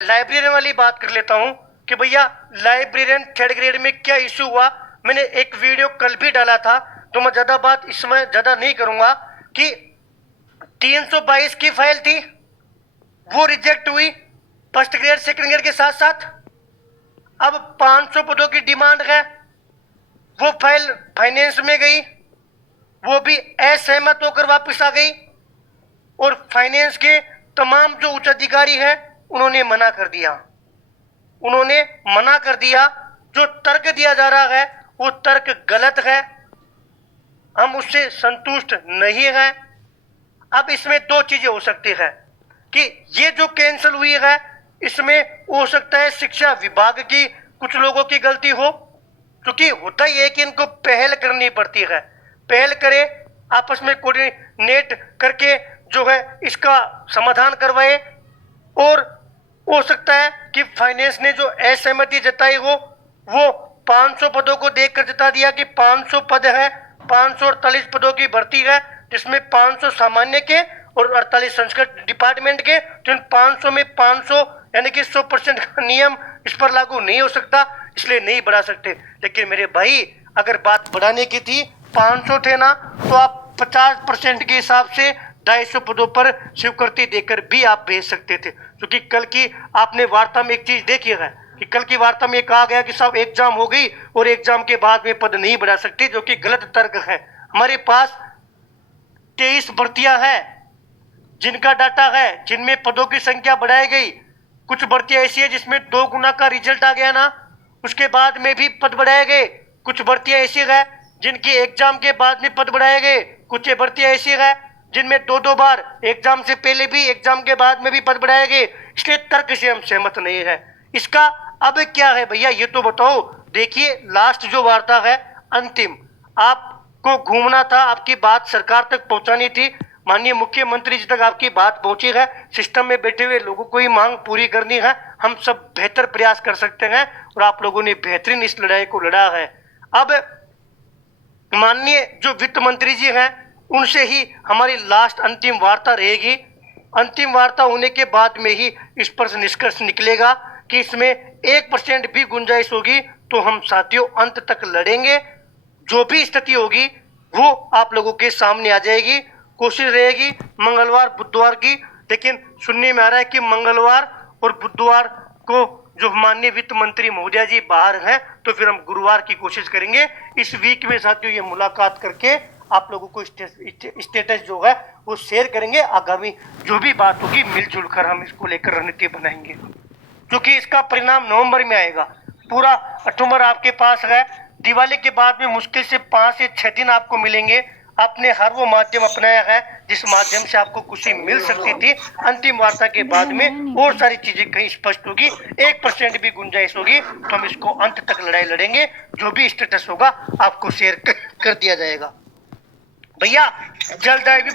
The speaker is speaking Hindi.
लाइब्रेरियन वाली बात कर लेता हूँ कि भैया लाइब्रेरियन थर्ड ग्रेड में क्या इशू हुआ। मैंने एक वीडियो कल भी डाला था, तो मैं ज़्यादा बात इसमें ज़्यादा नहीं करूँगा कि 322 की फाइल थी, वो रिजेक्ट हुई फर्स्ट ग्रेड सेकंड ग्रेड के साथ साथ। अब 500 पदों की डिमांड है, वो फाइल फाइनेंस में गई, वो भी असहमत होकर वापस आ गई, और फाइनेंस के तमाम जो उच्च अधिकारी हैं उन्होंने मना कर दिया। उन्होंने मना कर दिया। जो तर्क दिया जा रहा है वो तर्क गलत है, हम उससे संतुष्ट नहीं हैं। अब इसमें दो चीजें हो सकती है कि ये जो कैंसिल हुई है इसमें हो सकता है शिक्षा विभाग की कुछ लोगों की गलती हो, क्योंकि होता ही है कि इनको पहल करनी पड़ती है। पहल करे, आपस में कोऑर्डिनेट करके जो है इसका समाधान करवाए। और हो सकता है कि फाइनेंस ने जो असहमति जताई हो वो 500 पदों को देखकर जता दिया कि 500 पद है, 548 पदों की भर्ती है, जिसमें 500 सामान्य के और 48 संस्कृत डिपार्टमेंट के। तो इन 500 में 500 यानी कि 100% का नियम इस पर लागू नहीं हो सकता, इसलिए नहीं बढ़ा सकते। लेकिन मेरे भाई, अगर बात बढ़ाने की थी, 500 थे ना, तो आप 50% के हिसाब से 250 पदों पर स्वीकृति देकर भी आप भेज सकते थे। क्योंकि कल की आपने वार्ता में एक चीज देखी है कि कल की वार्ता में कहा गया कि साहब एग्जाम हो गई और एग्जाम के बाद में पद नहीं बढ़ा सकते, जो कि गलत तर्क है। हमारे पास 23 भर्तियां हैं जिनका डाटा है, जिनमें पदों की संख्या बढ़ाई गई। कुछ भर्तियां ऐसी है जिसमें 2 गुना का रिजल्ट आ गया ना, उसके बाद में भी पद बढ़ाए गए। कुछ भर्तियां ऐसी है जिनकी एग्जाम के बाद में पद बढ़ाए गए। कुछ भर्तियां ऐसी है जिनमें 2-2 बार एग्जाम से पहले भी एग्जाम के बाद में भी पद बढ़ाए गए। इसलिए तर्क से हम सहमत नहीं है। इसका अब क्या है भैया, ये तो बताओ। देखिए, लास्ट जो वार्ता है अंतिम, आपको घूमना था, आपकी बात सरकार तक पहुंचानी थी, माननीय मुख्यमंत्री जी तक आपकी बात पहुंची है, सिस्टम में बैठे हुए लोगों को ही मांग पूरी करनी है। हम सब बेहतर प्रयास कर सकते हैं और आप लोगों ने बेहतरीन इस लड़ाई को लड़ा है। अब माननीय जो वित्त मंत्री जी हैं उनसे ही हमारी लास्ट अंतिम वार्ता रहेगी। अंतिम वार्ता होने के बाद में ही इस पर से निष्कर्ष निकलेगा कि इसमें 1% भी गुंजाइश होगी तो हम साथियों अंत तक लड़ेंगे। जो भी स्थिति होगी वो आप लोगों के सामने आ जाएगी। कोशिश रहेगी मंगलवार बुधवार की, लेकिन सुनने में आ रहा है कि मंगलवार और बुधवार को जो माननीय वित्त मंत्री महोदया जी बाहर हैं, तो फिर हम गुरुवार की कोशिश करेंगे। इस वीक में साथियों ये मुलाकात करके आप लोगों को स्टेटस जो है वो शेयर करेंगे। आगामी जो भी बात होगी मिलजुल कर हम इसको लेकर रणनीति बनाएंगे, क्योंकि इसका परिणाम नवंबर में आएगा। पूरा अक्टूबर आपके पास है। दिवाली के बाद में मुश्किल से 5 से 6 दिन आपको मिलेंगे। आपने हर वो माध्यम अपनाया है जिस माध्यम से आपको खुशी मिल सकती थी। अंतिम वार्ता के बाद में और सारी चीजें कहीं स्पष्ट होगी। 1% भी गुंजाइश होगी तो हम इसको अंत तक लड़ाई लड़ेंगे। जो भी स्टेटस होगा आपको शेयर कर दिया जाएगा। भैया जल्द आए भी